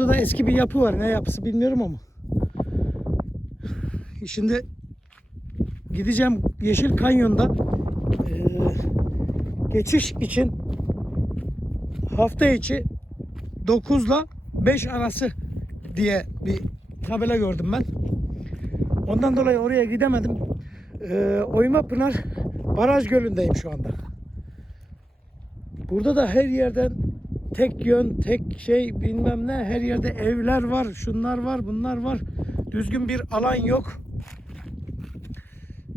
Burada da eski bir yapı var. Ne yapısı bilmiyorum ama. Şimdi gideceğim Yeşil Kanyon'da eee, geçiş için hafta içi 9 ile 5 arası diye bir tabela gördüm ben. Ondan dolayı oraya gidemedim. Ee, Oyma Pınar Baraj Gölü'ndeyim şu anda. Burada da her yerden tek yön, tek şey bilmem ne her yerde evler var, şunlar var, bunlar var. Düzgün bir alan yok.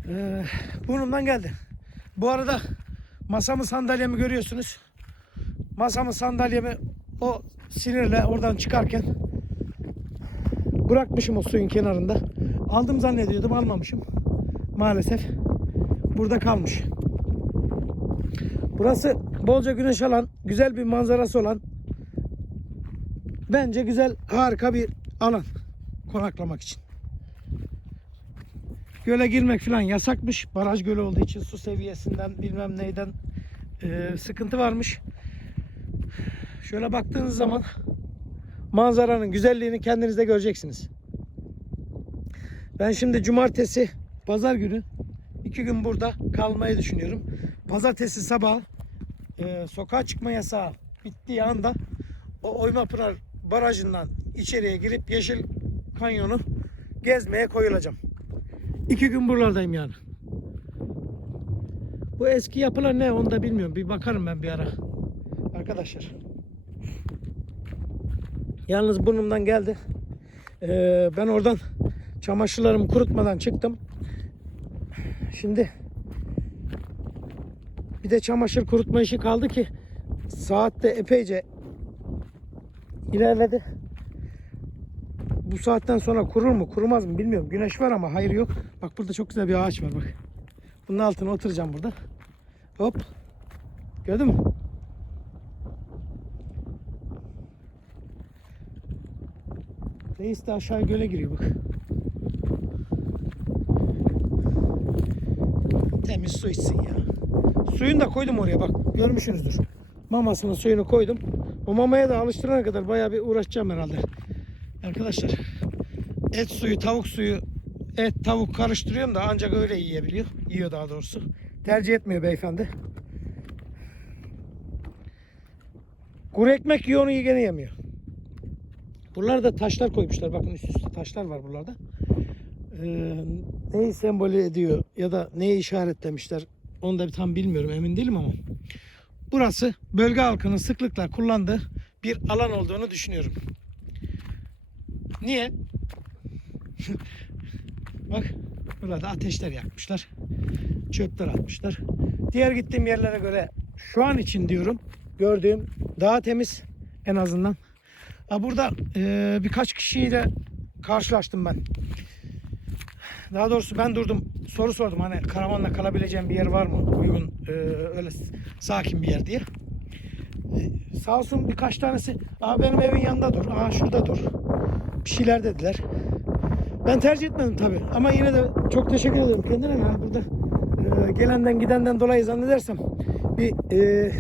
Ee, burnumdan geldi. Bu arada masamı sandalyemi görüyorsunuz. Masamı sandalyemi o sinirle oradan çıkarken bırakmışım o suyun kenarında. Aldım zannediyordum almamışım. Maalesef burada kalmış. Burası bolca güneş alan, güzel bir manzarası olan bence güzel, harika bir alan konaklamak için. Göle girmek falan yasakmış. Baraj gölü olduğu için su seviyesinden bilmem neyden e, sıkıntı varmış. Şöyle baktığınız zaman manzaranın güzelliğini kendiniz de göreceksiniz. Ben şimdi cumartesi, pazar günü iki gün burada kalmayı düşünüyorum. Pazartesi sabah e, sokağa çıkma yasağı bittiği anda o Oymapınar Barajı'ndan içeriye girip Yeşil Kanyonu gezmeye koyulacağım. İki gün buralardayım yani. Bu eski yapılar ne onu da bilmiyorum. Bir bakarım ben bir ara. Arkadaşlar. Yalnız burnumdan geldi. Ee, ben oradan çamaşırlarımı kurutmadan çıktım. Şimdi bir de çamaşır kurutma işi kaldı ki saatte epeyce ilerledi. Bu saatten sonra kurur mu kurumaz mı bilmiyorum. Güneş var ama hayır yok. Bak burada çok güzel bir ağaç var bak. Bunun altına oturacağım burada. Hop. Gördün mü? Reis de aşağı göle giriyor bak. Temiz su içsin ya. Suyunu da koydum oraya bak. Görmüşsünüzdür. Mamasının suyunu koydum. O mamaya da alıştırana kadar bayağı bir uğraşacağım herhalde. Arkadaşlar et suyu, tavuk suyu, et, tavuk karıştırıyorum da ancak öyle yiyebiliyor. Yiyor daha doğrusu. Tercih etmiyor beyefendi. Kuru ekmek yiyor onu gene yemiyor. Buralarda taşlar koymuşlar. Bakın üst üste taşlar var buralarda. Ee, neyi sembolü ediyor ya da neyi işaretlemişler onu da tam bilmiyorum emin değilim ama burası bölge halkının sıklıkla kullandığı bir alan olduğunu düşünüyorum. Niye? Bak burada ateşler yakmışlar. Çöpler atmışlar. Diğer gittiğim yerlere göre şu an için diyorum gördüğüm daha temiz en azından. Ha burada e, birkaç kişiyle karşılaştım ben. Daha doğrusu ben durdum. Soru sordum hani karavanla kalabileceğim bir yer var mı? Uygun e, öyle sakin bir yer diye. E, sağ olsun birkaç tanesi Aa, benim evin yanında dur. Aa, şurada dur. Bir şeyler dediler. Ben tercih etmedim tabi. Ama yine de çok teşekkür ederim kendilerine. Yani burada e, gelenden gidenden dolayı zannedersem bir e,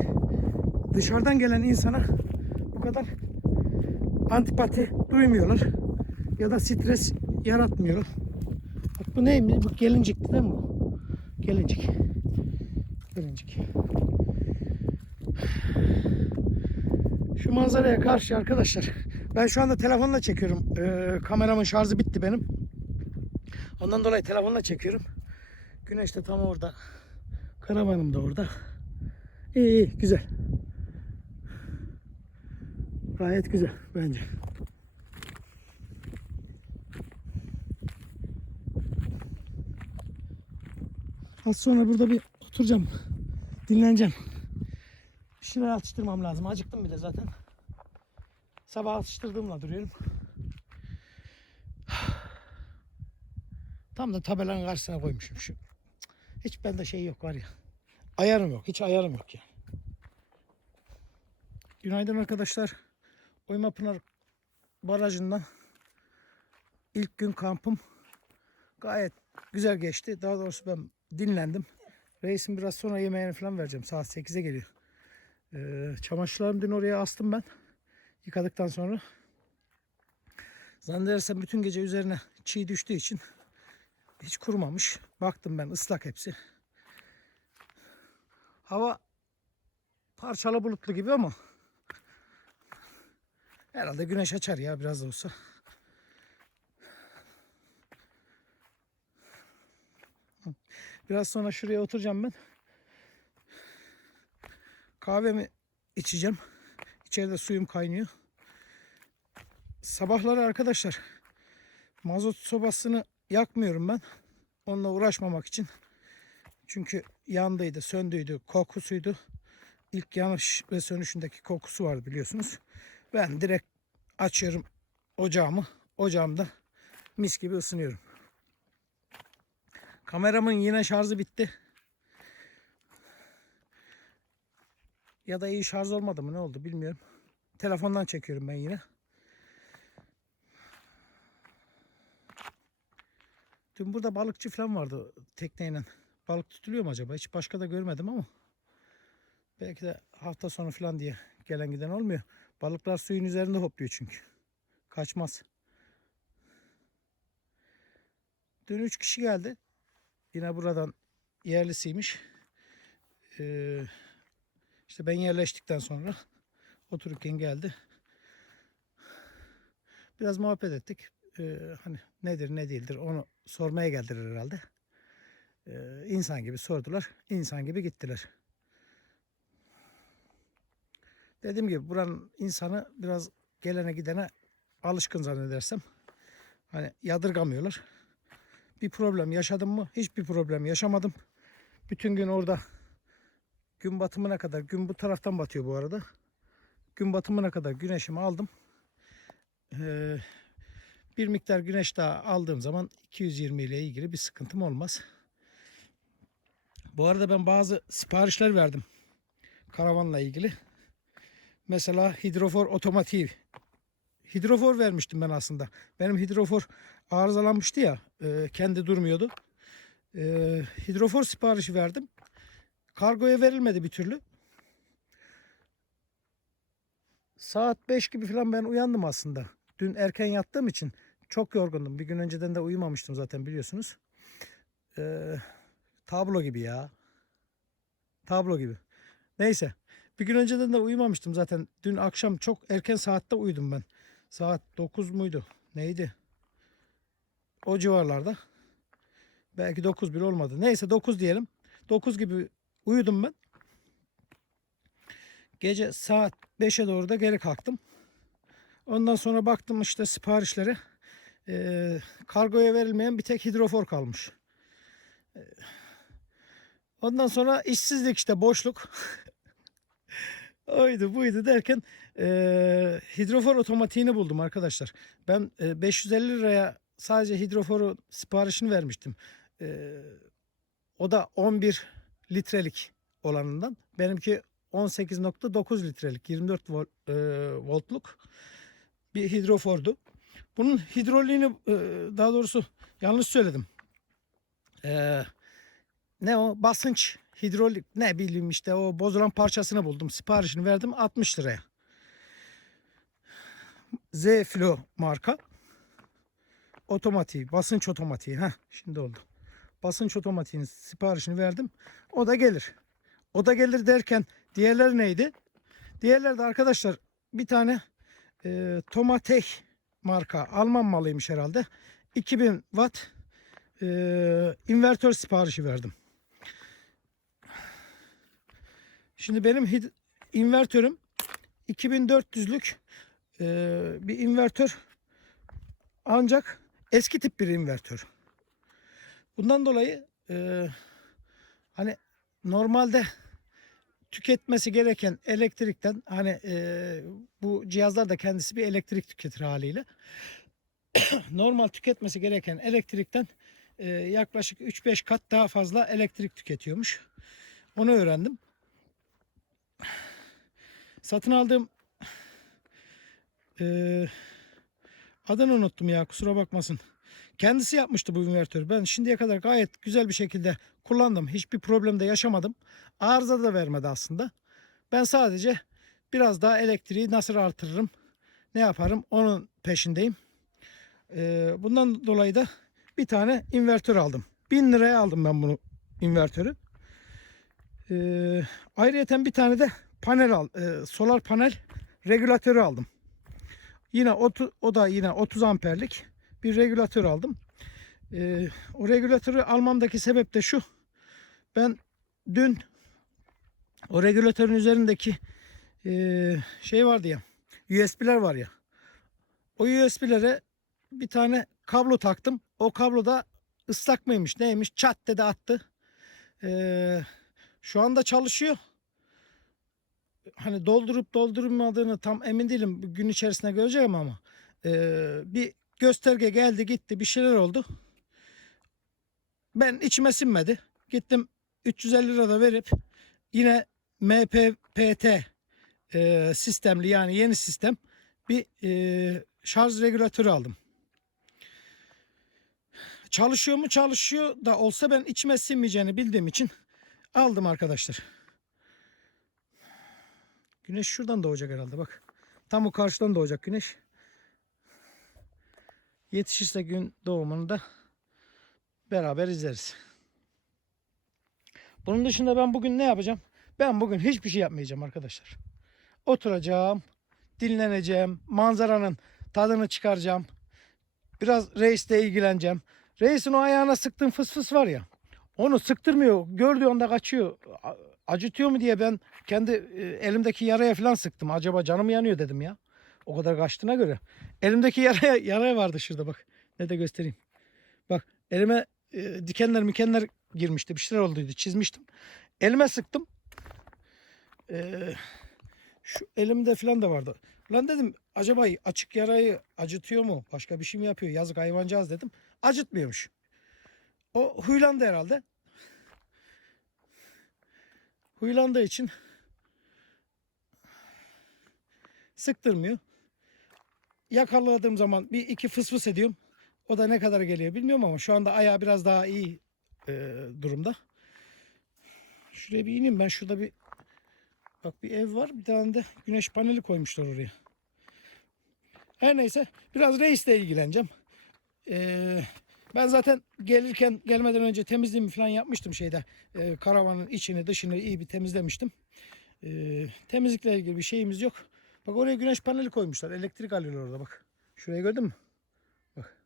dışarıdan gelen insana bu kadar antipati duymuyorlar. Ya da stres yaratmıyorlar. Bu neymiş? Bu gelincik değil mi bu? Gelincik. Gelincik. Şu manzaraya karşı arkadaşlar. Ben şu anda telefonla çekiyorum. Ee, kameramın şarjı bitti benim. Ondan dolayı telefonla çekiyorum. Güneş de tam orada. Karavanım da orada. İyi iyi güzel. Gayet güzel bence. Az sonra burada bir oturacağım. Dinleneceğim. Bir şeyler atıştırmam lazım. Acıktım bile zaten. Sabah atıştırdığımla duruyorum. Tam da tabelanın karşısına koymuşum şu. Hiç bende şey yok var ya. Ayarım yok. Hiç ayarım yok yani. Günaydın arkadaşlar. Oymapınar Barajı'ndan ilk gün kampım gayet güzel geçti. Daha doğrusu ben dinlendim. Reisim biraz sonra yemeğini falan vereceğim. Saat 8'e geliyor. Ee, çamaşırlarımı dün oraya astım ben. Yıkadıktan sonra. Zannedersem bütün gece üzerine çiğ düştüğü için hiç kurumamış. Baktım ben ıslak hepsi. Hava parçalı bulutlu gibi ama herhalde güneş açar ya biraz da olsa. Biraz sonra şuraya oturacağım ben. Kahvemi içeceğim. İçeride suyum kaynıyor. Sabahları arkadaşlar mazot sobasını yakmıyorum ben. Onunla uğraşmamak için. Çünkü yandıydı, söndüydü, kokusuydu. İlk yanış ve sönüşündeki kokusu var biliyorsunuz. Ben direkt açıyorum ocağımı. Ocağımda mis gibi ısınıyorum. Kameramın yine şarjı bitti. Ya da iyi şarj olmadı mı ne oldu bilmiyorum. Telefondan çekiyorum ben yine. Dün burada balıkçı falan vardı tekneyle. Balık tutuluyor mu acaba? Hiç başka da görmedim ama. Belki de hafta sonu falan diye gelen giden olmuyor. Balıklar suyun üzerinde hopluyor çünkü. Kaçmaz. Dün 3 kişi geldi. Yine buradan yerlisiymiş. Ee, işte ben yerleştikten sonra otururken geldi. Biraz muhabbet ettik. Ee, hani nedir ne değildir onu sormaya geldiler herhalde. Ee, insan gibi sordular. insan gibi gittiler. Dediğim gibi buranın insanı biraz gelene gidene alışkın zannedersem. Hani yadırgamıyorlar. Bir problem yaşadım mı? Hiçbir problem yaşamadım. Bütün gün orada gün batımına kadar, gün bu taraftan batıyor bu arada. Gün batımına kadar güneşimi aldım. Ee, bir miktar güneş daha aldığım zaman 220 ile ilgili bir sıkıntım olmaz. Bu arada ben bazı siparişler verdim karavanla ilgili. Mesela hidrofor otomatik. Hidrofor vermiştim ben aslında. Benim hidrofor arızalanmıştı ya. e, kendi durmuyordu. E, hidrofor siparişi verdim. Kargoya verilmedi bir türlü. Saat 5 gibi falan ben uyandım aslında. Dün erken yattığım için çok yorgundum. Bir gün önceden de uyumamıştım zaten biliyorsunuz. E, tablo gibi ya. Tablo gibi. Neyse. Bir gün önceden de uyumamıştım zaten. Dün akşam çok erken saatte uyudum ben. Saat 9 muydu? Neydi? O civarlarda. Belki 9 bile olmadı. Neyse 9 diyelim. 9 gibi uyudum ben. Gece saat 5'e doğru da geri kalktım. Ondan sonra baktım işte siparişlere. Ee, kargoya verilmeyen bir tek hidrofor kalmış. Ee, ondan sonra işsizlik işte boşluk. Oydu buydu derken e, hidrofor otomatiğini buldum arkadaşlar. Ben e, 550 liraya sadece hidroforu siparişini vermiştim. E, o da 11 litrelik olanından. Benimki 18.9 litrelik 24 volt, e, voltluk bir hidrofordu. Bunun hidroliğini e, daha doğrusu yanlış söyledim. E, ne o basınç hidrolik ne bileyim işte o bozulan parçasını buldum. Siparişini verdim 60 liraya. Z Flo marka. Otomatiği, basınç otomatiği. Heh, şimdi oldu. Basınç otomatiğinin siparişini verdim. O da gelir. O da gelir derken diğerler neydi? Diğerler de arkadaşlar bir tane e, Tomatech marka Alman malıymış herhalde. 2000 watt e, invertör siparişi verdim. Şimdi benim invertörüm 2400'lük e, bir invertör ancak eski tip bir invertör. Bundan dolayı e, hani normalde tüketmesi gereken elektrikten hani e, bu cihazlar da kendisi bir elektrik tüketir haliyle. Normal tüketmesi gereken elektrikten e, yaklaşık 3-5 kat daha fazla elektrik tüketiyormuş. Onu öğrendim. Satın aldığım eee adını unuttum ya kusura bakmasın. Kendisi yapmıştı bu invertörü. Ben şimdiye kadar gayet güzel bir şekilde kullandım. Hiçbir problem de yaşamadım. Arıza da vermedi aslında. Ben sadece biraz daha elektriği nasıl artırırım, ne yaparım onun peşindeyim. Ee, bundan dolayı da bir tane invertör aldım. 1000 liraya aldım ben bunu invertörü. Ee, ayrıyeten bir tane de panel al, e, solar panel regülatörü aldım. Yine otu, o da yine 30 amperlik bir regülatör aldım. Ee, o regülatörü almamdaki sebep de şu. Ben dün o regülatörün üzerindeki e, şey vardı ya USB'ler var ya. O USB'lere bir tane kablo taktım. O kablo da ıslak mıymış neymiş çat dedi attı. Ee, şu anda çalışıyor. Hani doldurup doldurmadığını tam emin değilim. Gün içerisinde göreceğim ama. Ee, bir gösterge geldi gitti bir şeyler oldu. Ben içime sinmedi. Gittim 350 lira da verip yine MPPT e, sistemli yani yeni sistem bir e, şarj regülatörü aldım. Çalışıyor mu çalışıyor da olsa ben içime sinmeyeceğini bildiğim için aldım arkadaşlar. Güneş şuradan doğacak herhalde bak. Tam o karşıdan doğacak güneş. Yetişirse gün doğumunu da beraber izleriz. Bunun dışında ben bugün ne yapacağım? Ben bugün hiçbir şey yapmayacağım arkadaşlar. Oturacağım, dinleneceğim, manzaranın tadını çıkaracağım. Biraz reisle ilgileneceğim. Reisin o ayağına sıktığım fıs fıs var ya. Onu sıktırmıyor. Gördüğü onda kaçıyor. Acıtıyor mu diye ben kendi e, elimdeki yaraya falan sıktım. Acaba canım yanıyor dedim ya. O kadar kaçtığına göre. Elimdeki yaraya, yaraya vardı şurada bak. Ne de göstereyim. Bak elime e, dikenler mikenler girmişti. Bir şeyler olduydu. Çizmiştim. Elime sıktım. E, şu elimde falan da vardı. Lan dedim acaba açık yarayı acıtıyor mu? Başka bir şey mi yapıyor? Yazık hayvancağız dedim. Acıtmıyormuş. O huylandı herhalde. Huylandığı için sıktırmıyor. Yakaladığım zaman bir iki fıs fıs ediyorum. O da ne kadar geliyor bilmiyorum ama şu anda ayağı biraz daha iyi e, durumda. Şuraya bir ineyim ben şurada bir bak bir ev var bir tane de güneş paneli koymuşlar oraya. Her neyse biraz reisle ilgileneceğim. Ee, ben zaten gelirken gelmeden önce temizliğimi falan yapmıştım şeyde. Ee, karavanın içini dışını iyi bir temizlemiştim. Ee, temizlikle ilgili bir şeyimiz yok. Bak oraya güneş paneli koymuşlar. Elektrik alıyorlar orada bak. Şurayı gördün mü? Bak.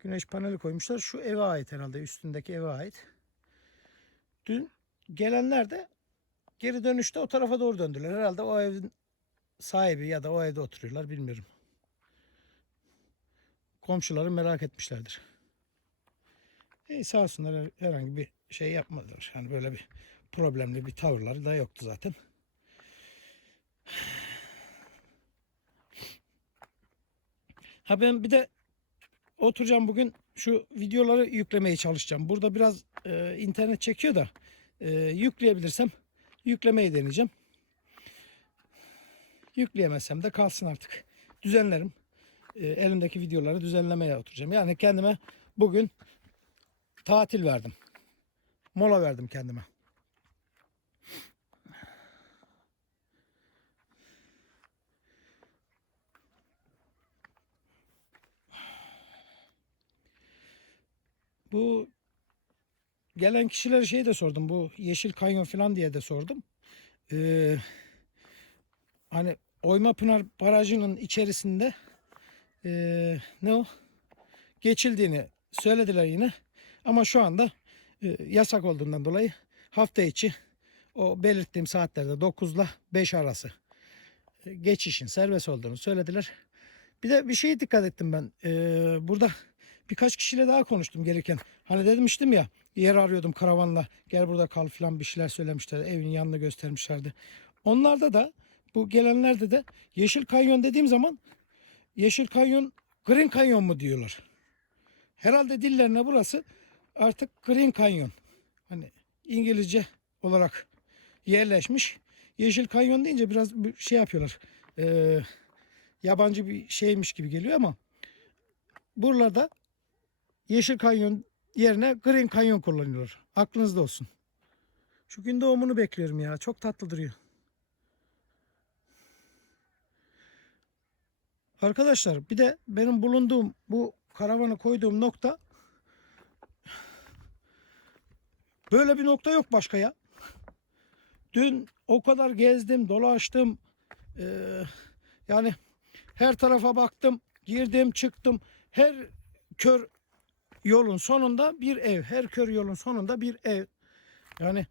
Güneş paneli koymuşlar. Şu eve ait herhalde. Üstündeki eve ait. Dün gelenler de geri dönüşte o tarafa doğru döndüler. Herhalde o evin sahibi ya da o evde oturuyorlar bilmiyorum. Komşuları merak etmişlerdir. E sağ olsunlar her- herhangi bir şey yapmadılar. Yani böyle bir problemli bir tavırları da yoktu zaten. Ha ben bir de oturacağım bugün şu videoları yüklemeye çalışacağım. Burada biraz e, internet çekiyor da e, yükleyebilirsem yüklemeyi deneyeceğim. Yükleyemezsem de kalsın artık. Düzenlerim. E, elimdeki videoları düzenlemeye oturacağım. Yani kendime bugün tatil verdim. Mola verdim kendime. Bu gelen kişilere şey de sordum. Bu Yeşil Kanyon falan diye de sordum. Ee, hani Oyma Pınar Barajı'nın içerisinde ee, ne o? Geçildiğini söylediler yine. Ama şu anda e, yasak olduğundan dolayı hafta içi o belirttiğim saatlerde 9 ile 5 arası e, geçişin serbest olduğunu söylediler. Bir de bir şeye dikkat ettim ben. Ee, burada birkaç kişiyle daha konuştum gelirken. Hani demiştim ya yer arıyordum karavanla gel burada kal falan bir şeyler söylemişler. Evin yanını göstermişlerdi. Onlarda da bu gelenlerde de Yeşil Kanyon dediğim zaman Yeşil Kanyon Green Kanyon mu diyorlar. Herhalde dillerine burası artık Green Kanyon. Hani İngilizce olarak yerleşmiş. Yeşil Kanyon deyince biraz bir şey yapıyorlar. Ee, yabancı bir şeymiş gibi geliyor ama buralarda Yeşil Kanyon yerine Green Kanyon kullanıyorlar. Aklınızda olsun. Şu gün doğumunu bekliyorum ya. Çok tatlı duruyor. Arkadaşlar bir de benim bulunduğum bu karavanı koyduğum nokta böyle bir nokta yok başka ya. Dün o kadar gezdim, dolaştım. Ee, yani her tarafa baktım, girdim, çıktım. Her kör yolun sonunda bir ev. Her kör yolun sonunda bir ev. Yani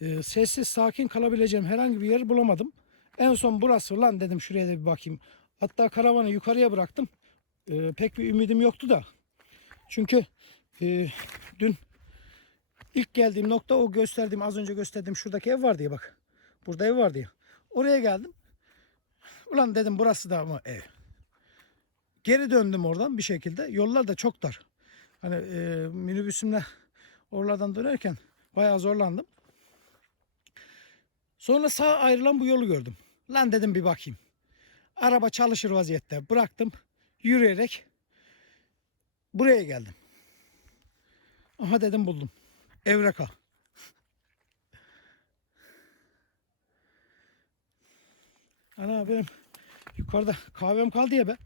e, sessiz, sakin kalabileceğim herhangi bir yer bulamadım. En son burası lan dedim şuraya da bir bakayım. Hatta karavanı yukarıya bıraktım. Ee, pek bir ümidim yoktu da. Çünkü e, dün ilk geldiğim nokta o gösterdiğim az önce gösterdiğim şuradaki ev var diye bak. Burada ev var diye. Oraya geldim. Ulan dedim burası da mı ev? Geri döndüm oradan bir şekilde. Yollar da çok dar. Hani e, minibüsümle oralardan dönerken bayağı zorlandım. Sonra sağ ayrılan bu yolu gördüm. Lan dedim bir bakayım. Araba çalışır vaziyette. Bıraktım. Yürüyerek buraya geldim. Aha dedim buldum. Evreka. Ana benim yukarıda kahvem kaldı ya be.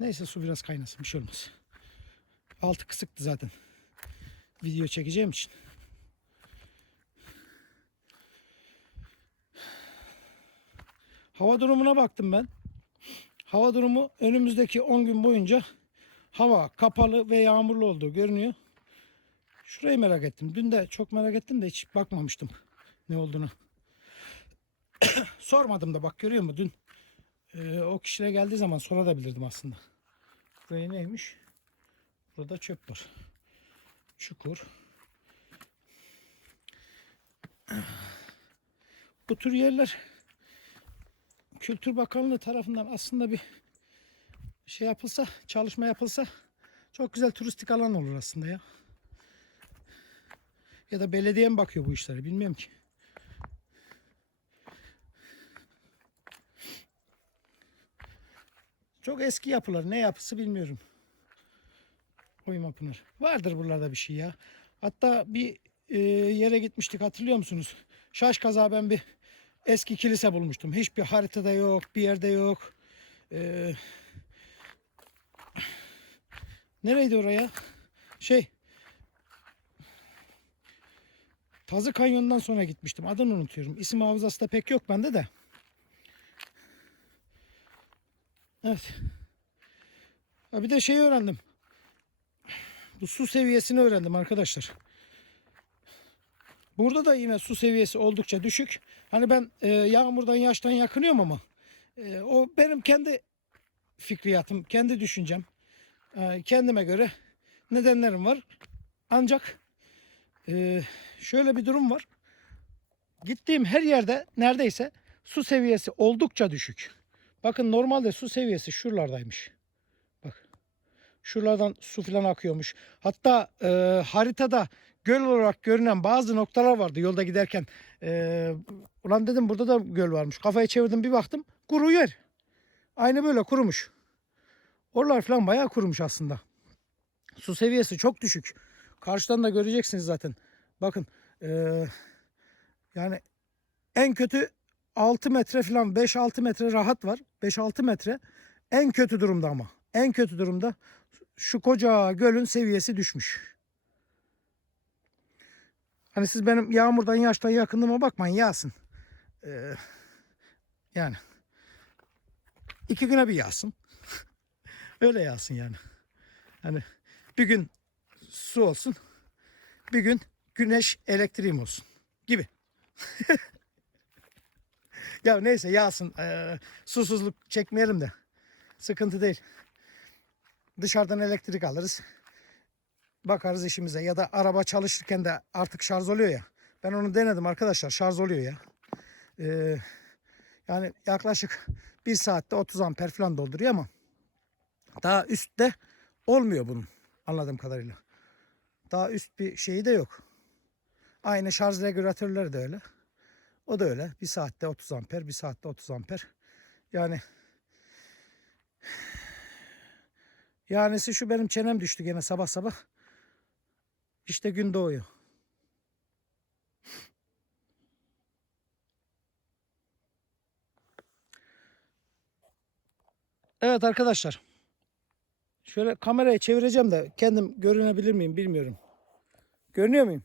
Neyse su biraz kaynasın bir şey olmaz. Altı kısıktı zaten. Video çekeceğim için. Hava durumuna baktım ben. Hava durumu önümüzdeki 10 gün boyunca hava kapalı ve yağmurlu olduğu görünüyor. Şurayı merak ettim. Dün de çok merak ettim de hiç bakmamıştım ne olduğunu. Sormadım da bak görüyor musun? Dün e, o kişiler geldiği zaman sorabilirdim aslında. Buraya neymiş? Burada çöp var. Çukur. Bu tür yerler Kültür Bakanlığı tarafından aslında bir şey yapılsa, çalışma yapılsa çok güzel turistik alan olur aslında ya. Ya da belediye mi bakıyor bu işlere bilmiyorum ki. Çok eski yapılar. Ne yapısı bilmiyorum. Oyma Pınar. Vardır buralarda bir şey ya. Hatta bir e, yere gitmiştik hatırlıyor musunuz? Şaş kaza ben bir eski kilise bulmuştum. Hiçbir haritada yok, bir yerde yok. Ee, nereydi oraya? Şey, Tazı Kanyon'dan sonra gitmiştim. Adını unutuyorum. İsim hafızası da pek yok bende de. Evet. Ha bir de şey öğrendim. Bu su seviyesini öğrendim arkadaşlar. Burada da yine su seviyesi oldukça düşük. Hani ben e, yağmurdan yaştan yakınıyorum ama e, o benim kendi fikriyatım, kendi düşüncem. E, kendime göre nedenlerim var. Ancak e, şöyle bir durum var. Gittiğim her yerde neredeyse su seviyesi oldukça düşük. Bakın normalde su seviyesi şuralardaymış. Bak. Şuralardan su falan akıyormuş. Hatta e, haritada göl olarak görünen bazı noktalar vardı yolda giderken. E, ulan dedim burada da göl varmış. Kafayı çevirdim bir baktım kuru yer. Aynı böyle kurumuş. Oralar falan bayağı kurumuş aslında. Su seviyesi çok düşük. Karşıdan da göreceksiniz zaten. Bakın e, yani en kötü 6 metre falan 5-6 metre rahat var. 5-6 metre en kötü durumda ama. En kötü durumda şu koca gölün seviyesi düşmüş. Hani siz benim yağmurdan yaştan yakınlığıma bakmayın yağsın. Ee, yani iki güne bir yağsın. Öyle yağsın yani. Hani bir gün su olsun. Bir gün güneş elektriğim olsun gibi. ya neyse yağsın. Ee, susuzluk çekmeyelim de. Sıkıntı değil. Dışarıdan elektrik alırız. Bakarız işimize. Ya da araba çalışırken de artık şarj oluyor ya. Ben onu denedim arkadaşlar. Şarj oluyor ya. Ee, yani yaklaşık bir saatte 30 amper falan dolduruyor ama daha üstte olmuyor bunun anladığım kadarıyla. Daha üst bir şeyi de yok. Aynı şarj regülatörleri de öyle. O da öyle. Bir saatte 30 amper, bir saatte 30 amper. Yani yanisi şu benim çenem düştü gene sabah sabah. İşte gün doğuyor. Evet arkadaşlar. Şöyle kamerayı çevireceğim de kendim görünebilir miyim bilmiyorum. Görünüyor muyum?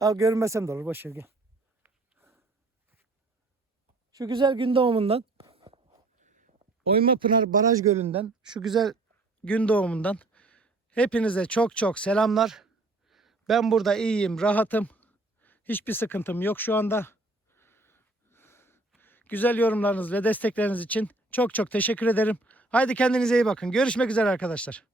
Al görünmesem de olur boş gel. Şu güzel gün doğumundan Oyma Pınar Baraj Gölü'nden şu güzel gün doğumundan hepinize çok çok selamlar. Ben burada iyiyim, rahatım. Hiçbir sıkıntım yok şu anda. Güzel yorumlarınız ve destekleriniz için çok çok teşekkür ederim. Haydi kendinize iyi bakın. Görüşmek üzere arkadaşlar.